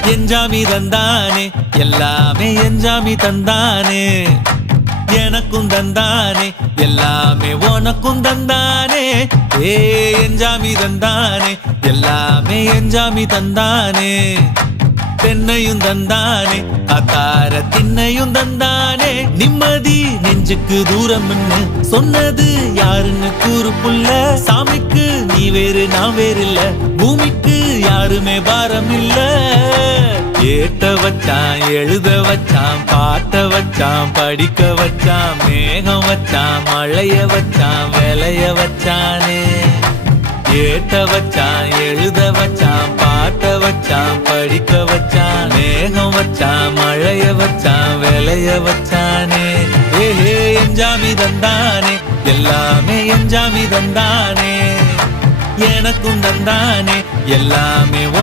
எஞ்சாமி தந்தானே எல்லாமே எஞ்சாமி தந்தானே எனக்கும் தந்தானே எல்லாமே உனக்கும் தந்தானே ஏ எஞ்சாமி தந்தானே எல்லாமே எஞ்சாமி தந்தானே தென்னையும் தந்தானே அத்தார திண்ணையும் தந்தானே நிம்மதி நெஞ்சுக்கு தூரம்னு சொன்னது யாருன்னு கூறு புள்ள சாமிக்கு நீ வேறு நான் வேறு இல்ல பூமிக்கு யாருமே பாரம் இல்ல ஏட்ட வச்சான் எழுத வச்சான் பாட்ட வச்சான் படிக்க வச்சான் மேகம் வச்சான் மழைய வச்சான் விளைய வச்சானே ஏட்ட வச்சான் எழுத வச்சான் பாட்ட வச்சான் படிக்க வச்சான் மேகம் வச்சான் மழைய வச்சான் விளைய வச்சானே ஏஹே எஞ்சாமி தந்தானே எல்லாமே எஞ்சாமி தந்தானே எனக்கும் தந்தானே எல்லாமே